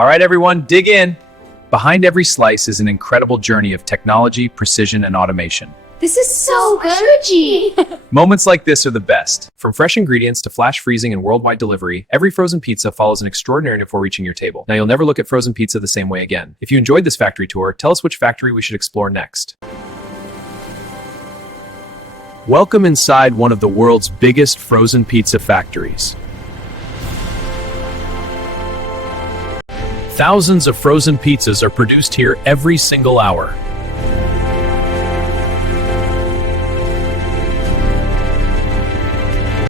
All right, everyone, dig in. Behind every slice is an incredible journey of technology, precision, and automation. This is so good. Moments like this are the best. From fresh ingredients to flash freezing and worldwide delivery, every frozen pizza follows an extraordinary before reaching your table. Now, you'll never look at frozen pizza the same way again. If you enjoyed this factory tour, tell us which factory we should explore next. Welcome inside one of the world's biggest frozen pizza factories. Thousands of frozen pizzas are produced here every single hour.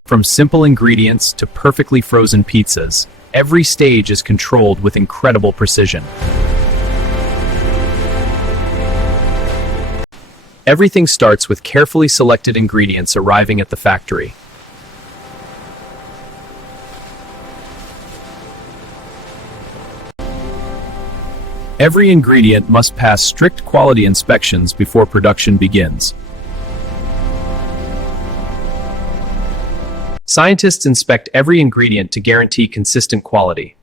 From simple ingredients to perfectly frozen pizzas, every stage is controlled with incredible precision. Everything starts with carefully selected ingredients arriving at the factory. Every ingredient must pass strict quality inspections before production begins. Scientists inspect every ingredient to guarantee consistent quality.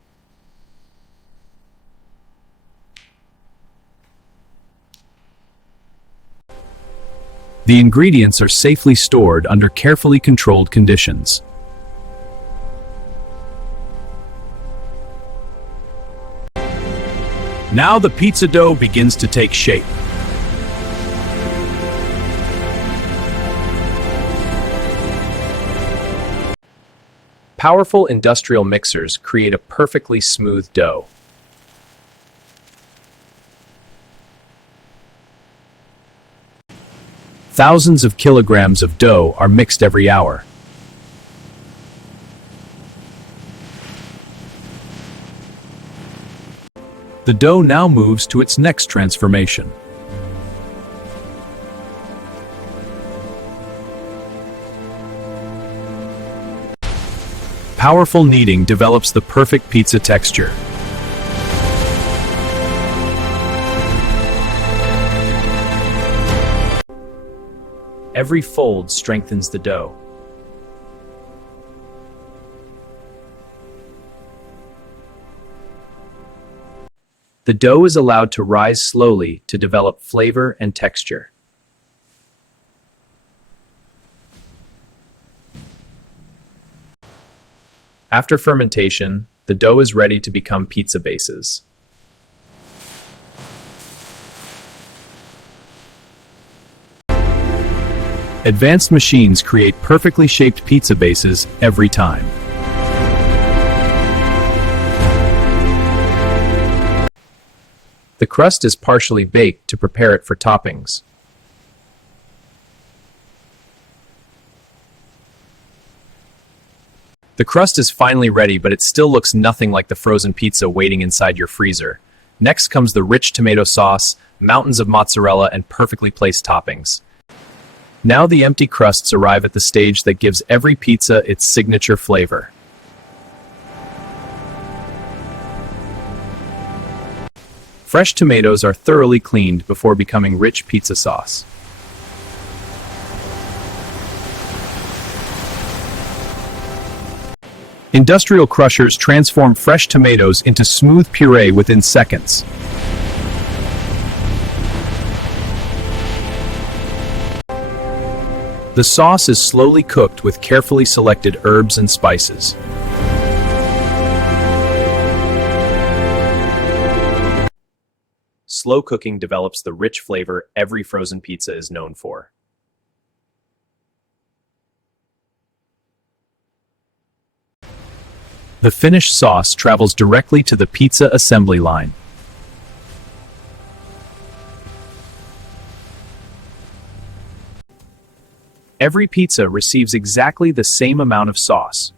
The ingredients are safely stored under carefully controlled conditions. Now the pizza dough begins to take shape. Powerful industrial mixers create a perfectly smooth dough. Thousands of kilograms of dough are mixed every hour. The dough now moves to its next transformation. Powerful kneading develops the perfect pizza texture. Every fold strengthens the dough. The dough is allowed to rise slowly to develop flavor and texture. After fermentation, the dough is ready to become pizza bases. Advanced machines create perfectly shaped pizza bases every time. The crust is partially baked to prepare it for toppings. The crust is finally ready, but it still looks nothing like the frozen pizza waiting inside your freezer. Next comes the rich tomato sauce, mountains of mozzarella, and perfectly placed toppings. Now the empty crusts arrive at the stage that gives every pizza its signature flavor. Fresh tomatoes are thoroughly cleaned before becoming rich pizza sauce. Industrial crushers transform fresh tomatoes into smooth puree within seconds. The sauce is slowly cooked with carefully selected herbs and spices. Slow cooking develops the rich flavor every frozen pizza is known for. The finished sauce travels directly to the pizza assembly line. Every pizza receives exactly the same amount of sauce.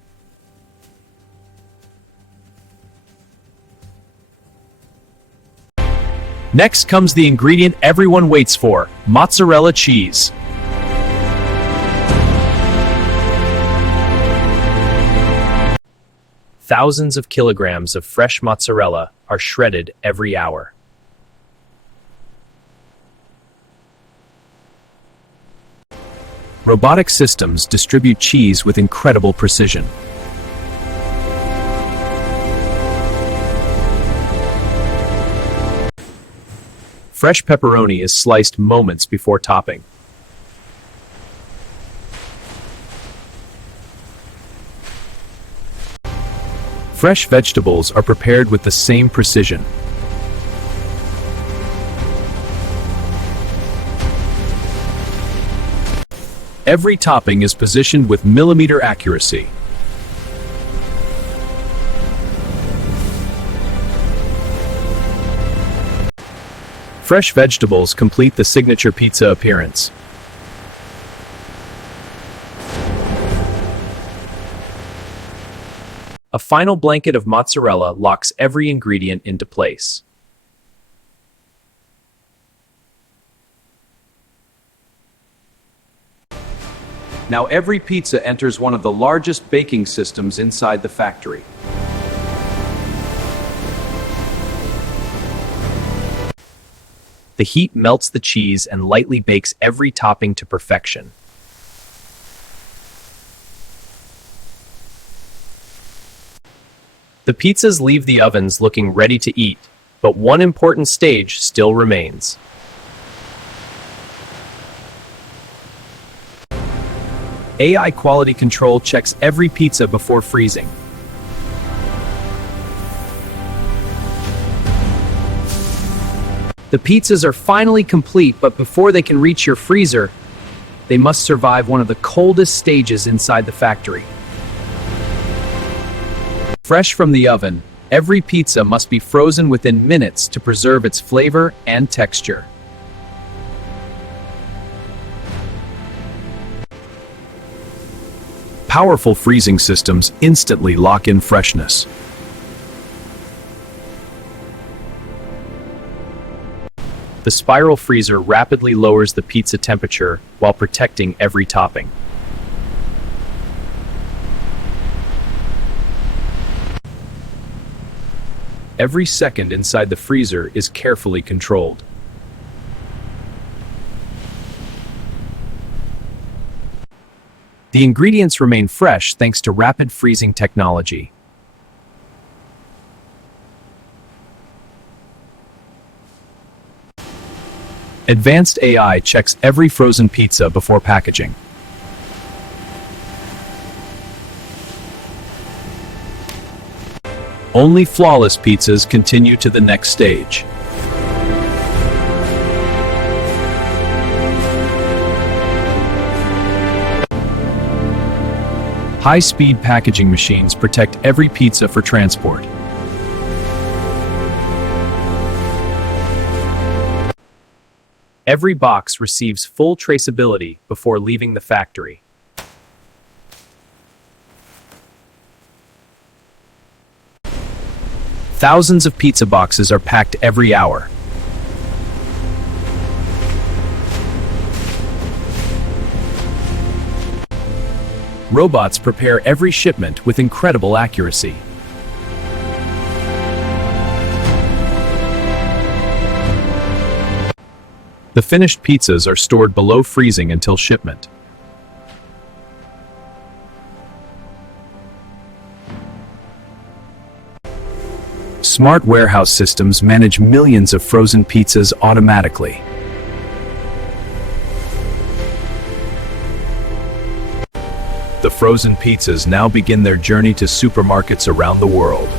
Next comes the ingredient everyone waits for, mozzarella cheese. Thousands of kilograms of fresh mozzarella are shredded every hour. Robotic systems distribute cheese with incredible precision. Fresh pepperoni is sliced moments before topping. Fresh vegetables are prepared with the same precision. Every topping is positioned with millimeter accuracy. Fresh vegetables complete the signature pizza appearance. A final blanket of mozzarella locks every ingredient into place. Now every pizza enters one of the largest baking systems inside the factory. The heat melts the cheese and lightly bakes every topping to perfection. The pizzas leave the ovens looking ready to eat, but one important stage still remains. AI quality control checks every pizza before freezing. The pizzas are finally complete, but before they can reach your freezer, they must survive one of the coldest stages inside the factory. Fresh from the oven, every pizza must be frozen within minutes to preserve its flavor and texture. Powerful freezing systems instantly lock in freshness. The spiral freezer rapidly lowers the pizza temperature while protecting every topping. Every second inside the freezer is carefully controlled. The ingredients remain fresh thanks to rapid freezing technology. Advanced AI checks every frozen pizza before packaging. Only flawless pizzas continue to the next stage. High-speed packaging machines protect every pizza for transport. Every box receives full traceability before leaving the factory. Thousands of pizza boxes are packed every hour. Robots prepare every shipment with incredible accuracy. The finished pizzas are stored below freezing until shipment. Smart warehouse systems manage millions of frozen pizzas automatically. The frozen pizzas now begin their journey to supermarkets around the world.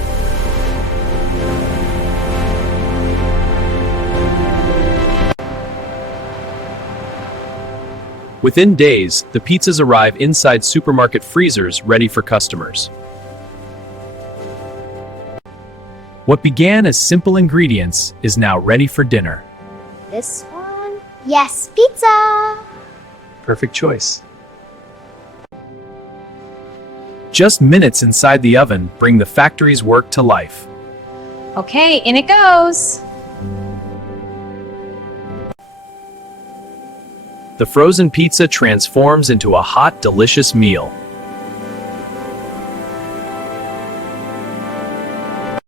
Within days, the pizzas arrive inside supermarket freezers ready for customers. What began as simple ingredients is now ready for dinner. This one? Yes, pizza! Perfect choice. Just minutes inside the oven bring the factory's work to life. Okay, in it goes. The frozen pizza transforms into a hot, delicious meal.